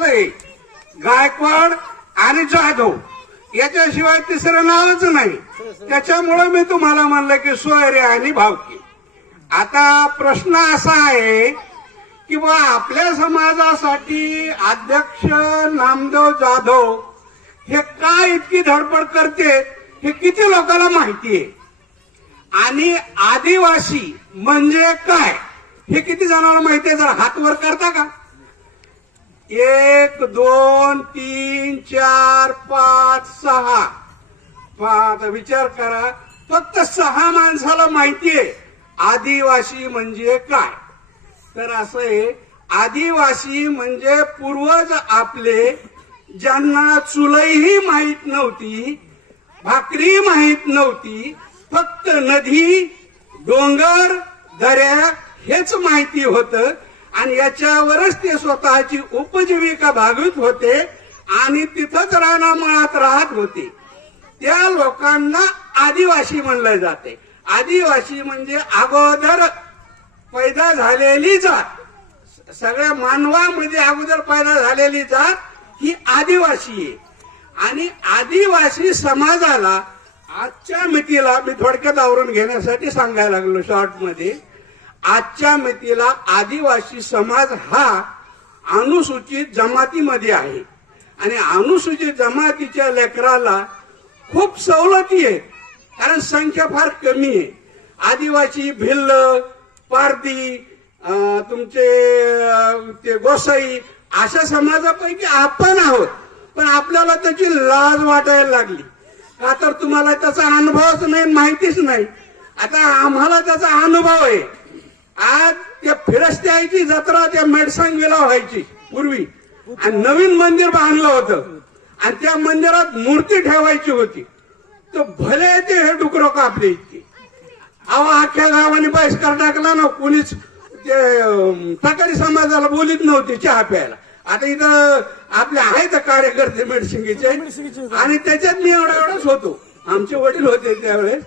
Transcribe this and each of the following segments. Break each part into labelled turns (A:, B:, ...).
A: असं आहे गायकवाड आणि जाधव याच्याशिवाय तिसरं नावच नाही. त्याच्यामुळे मी तुम्हाला म्हणलं की सोयरे आणि भावकी. आता प्रश्न असा आहे की बा आपल्या समाजासाठी अध्यक्ष नामदेव जाधव हे का इतकी धडपड करते हे किती लोकांना माहिती आहे? आणि आदिवासी म्हणजे काय? हे किती जणांना माहिती आहे? जरा हात वर करता का? एक दोन तीन चार पाच सहा. पाच विचार करा. फक्त सहा माणसाला माहितीये आदिवासी म्हणजे काय. तर असं आहे आदिवासी म्हणजे पूर्वज आपले ज्यांना चुलईही माहीत नव्हती भाकरी माहीत नव्हती फक्त नदी डोंगर दऱ्या हेच माहिती होतं. आणि याच्यावरच ते स्वतःची उपजीविका भागवित होते आणि तिथंच रानामळात राहत होते. त्या लोकांना आदिवासी म्हणलं जाते. आदिवासी म्हणजे अगोदर पैदा झालेली जात. सगळ्या मानवामध्ये अगोदर पैदा झालेली जात ही आदिवासी आहे. आणि आदिवासी समाजाला आजच्या मितीला मी थोडक्यात आवरून घेण्यासाठी सांगायला लागलो शॉर्टमध्ये आजच्या मितीला आदिवासी समाज हा अनुसूचित जमातीमध्ये आहे. आणि अनुसूचित जमातीच्या लेकराला खूप सवलती आहे. कारण संख्या फार कमी आहे. आदिवासी भिल्ल पारधी तुमचे ते गोसाई अशा समाजापैकी आपण आहोत. पण आपल्याला त्याची लाज वाटायला लागली. का तर तुम्हाला त्याचा अनुभवच नाही माहितीच नाही. आता आम्हाला त्याचा अनुभव आहे. आज त्या फिरस्त्याची जत्रा त्या मेडसांगीला व्हायची पूर्वी. आणि नवीन मंदिर बांधलं होतं. आणि त्या मंदिरात मूर्ती ठेवायची होती. तर भले ते हे डुकरं कापले इतके. अहो अख्ख्या गावाने बहिष्कार टाकला ना कोणीच ते टाकारी समाजाला बोलीत नव्हते चहा प्यायला. आता इथं आपले आहेत कार्यकर्ते मेडसिंगीचे. आणि त्याच्यात मी एवढा एवढाच होतो. आमचे वडील होते त्यावेळेस.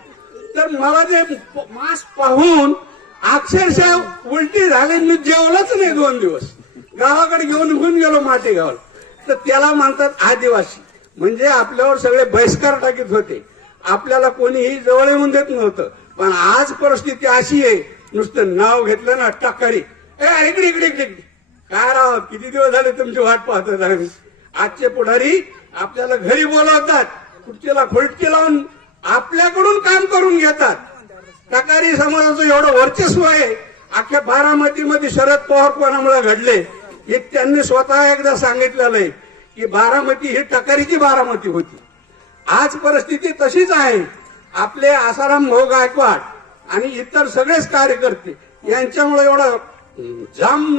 A: तर मला ते मास पाहून अक्षरशः उलटी झाले मी जेवलंच नाही दोन दिवस. गावाकडे घेऊन निघून गेलो माटे गावाला तर त्याला म्हणतात आदिवासी. म्हणजे आपल्यावर सगळे बहिष्कार टाकीत होते. आपल्याला कोणीही जवळ येऊन देत नव्हतं. पण आज परिस्थिती अशी आहे. नुसतं नाव घेतलं ना टक्करी. ए इकडे इकडे इकडे काय राव किती दिवस झाले तुमची वाट पाहतो आम्ही आजचे पुढारी आपल्याला घरी बोलावतात. खुर्चीला खुर्ची लावून आपल्याकडून काम करून घेतात. टकारी समाजाचं एवढं वर्चस्व आहे. अख्ख्या बारामतीमध्ये शरद पवार कोणामुळे घडले हे त्यांनी स्वतः एकदा सांगितलेलं आहे की बारामती ही टकारीची बारामती होती. आज परिस्थिती तशीच आहे. आपले आसाराम भाऊ गायकवाड आणि इतर सगळेच कार्यकर्ते यांच्यामुळे एवढं जाम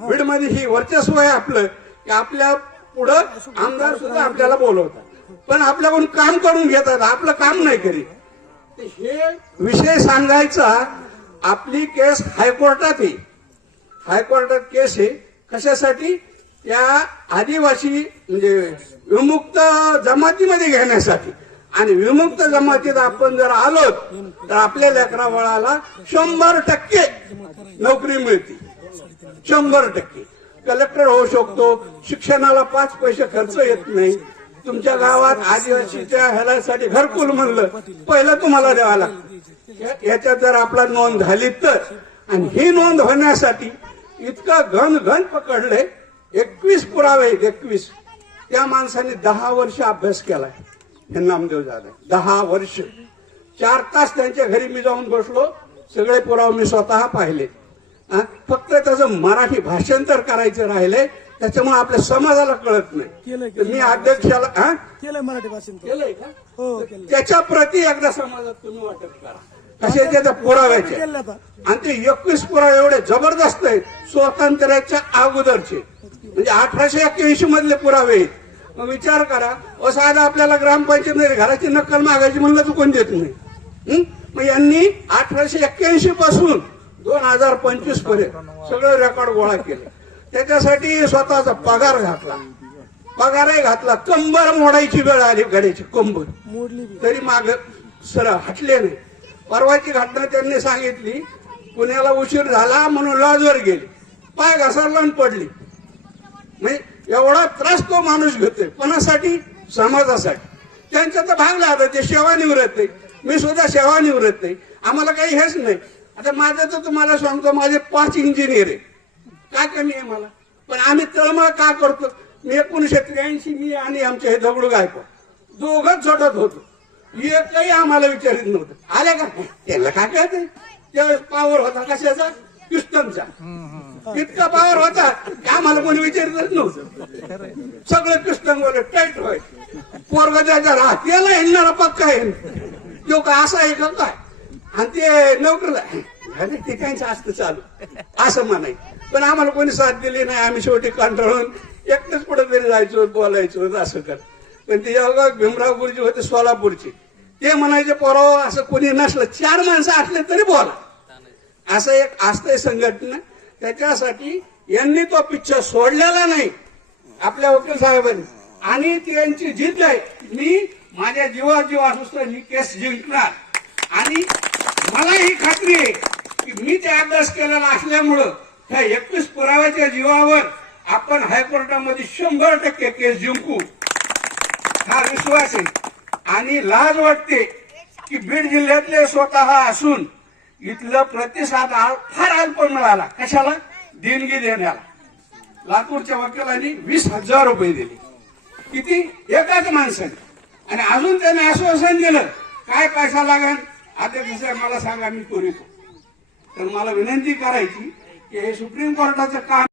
A: बीडमध्ये ही वर्चस्व आहे आपलं की आपल्या पुढं आमदार सुद्धा आपल्याला बोलवतात. पण आपल्याकडून काम करून घेतात आपलं काम नाही करीत. हे विषय सांगायचा आपली केस हायकोर्टात आहे. हायकोर्टात केस आहे. कशासाठी? त्या आदिवासी म्हणजे विमुक्त जमातीमध्ये घेण्यासाठी. आणि विमुक्त जमातीत आपण जर आलो तर आपल्या लेकरा बाळाला शंभर टक्के नोकरी मिळते. शंभर टक्के. कलेक्टर होऊ शकतो शिक्षणाला पाच पैसे खर्च येत नाही. तुमच्या गावात आदिवासीच्या ह्यासाठी घरकुल म्हणलं. पहिलं तुम्हाला द्यावा लागतं. याच्यात जर आपला नोंद झाली तर. आणि ही नोंद होण्यासाठी इतकं घन घन पकडले एकवीस पुरावे एकवीस. त्या माणसाने दहा वर्ष अभ्यास केलाय. हे नामदेव झालाय दहा वर्ष. चार तास त्यांच्या घरी मी जाऊन बसलो. सगळे पुरावे मी स्वतः पाहिले. फक्त त्याचं मराठी भाषांतर करायचं राहिले त्याच्यामुळे आपल्या समाजाला कळत नाही. मी अध्यक्षाला हा?
B: केलंय मराठी भाषेत
A: केलंय का?
B: हो
A: त्याच्या प्रती एकदा समाजात तुम्ही वाटप करा. कसे त्याच्या पुराव्याचे आणि ते एकवीस पुरावे एवढे जबरदस्त आहेत स्वातंत्र्याच्या अगोदरचे. म्हणजे अठराशे एक्क्याऐंशी मधले पुरावे आहेत. मग विचार करा अ साधा आपल्याला ग्रामपंचायत घराची नक्कल मागायची म्हणलं तर कोण देत नाही? मग यांनी अठराशे एक्क्याऐंशी पासून दोन हजार पंचवीसपर्यंत सगळं रेकॉर्ड गोळा केलं. त्याच्यासाठी स्वतःचा पगार घातला. पगारही घातला. कंबर मोडायची वेळ आली गाडीची कंबर
B: मोडली
A: तरी माग सर हटले नाही. परवाची घटना त्यांनी सांगितली पुण्याला उशीर झाला म्हणून लॉजवर गेले. पाय घसरला पडली. म्हणजे एवढा त्रास तो माणूस घेतोय कोणासाठी? समाजासाठी. त्यांच्या तर भागला आता ते सेवानिवृत्त आहे. मी सुद्धा सेवानिवृत्त आहे. आम्हाला काही हेच नाही. आता माझं तर तुम्हाला सांगतो माझे पाच इंजिनियर आहे काय कमी आहे मला? पण आम्ही तळमळ का करतो? मी एकोणीशे त्र्याऐंशी मी आणि आमचे हे दगडू गायकवाड. दोघंच झटत होतो. एकही आम्हाला विचारित नव्हतं. आले का? त्याला काय कळते त्यावेळेस पावर होता कशाचा पिस्टनचा इतका पावर होता की आम्हाला कोणी विचारितच नव्हतं. सगळं पिस्टन वगैरे टाईट होय. पोरग त्याच्या राहा त्याला येणारा पक्का आहे. तो का असा आहे का? काय? आणि ते नोकरीला अरे ते काहीच असतं चालू? असं म्हणाय. पण आम्हाला कोणी साथ दिली नाही आम्ही शेवटी कंटाळून एकटंच पुढे तरी जायचो बोलायचो असं कर. पण ते जेव्हा भीमराव गुरुजी होते सोलापूरचे. ते म्हणायचे पोराव असं कोणी नसलं चार माणसं असले तरी बोला. असं एक असतंय संघटना त्याच्यासाठी यांनी तो पिक्चर सोडलेला नाही आपल्या वकील साहेबांनी. आणि त्यांची जिद्द आहे मी माझ्या जीवा जीव असुस्तर ही केस जिंकणार. आणि मला ही खात्री आहे की मी ते अभ्यास केलेला असल्यामुळं त्या एकवीस पुराव्याच्या जीवावर आपण हायकोर्टामध्ये शंभर टक्के केस जिंकू. हा विश्वास आहे. आणि लाज वाटते की बीड जिल्ह्यातले स्वतः असून इथलं प्रतिसाद आ- फार अल्प मिळाला. कशाला? देणगी देण्याला. लातूरच्या वकिलांनी वीस हजार रुपये दिले. किती? एकाच माणसाने. आणि अजून त्याने आश्वासन दिलं. काय पैसा लागेल आता साहेब मला सांगा मी पुरवतो तर मला विनंती करायची की हे सुप्रीम कोर्टाचं काम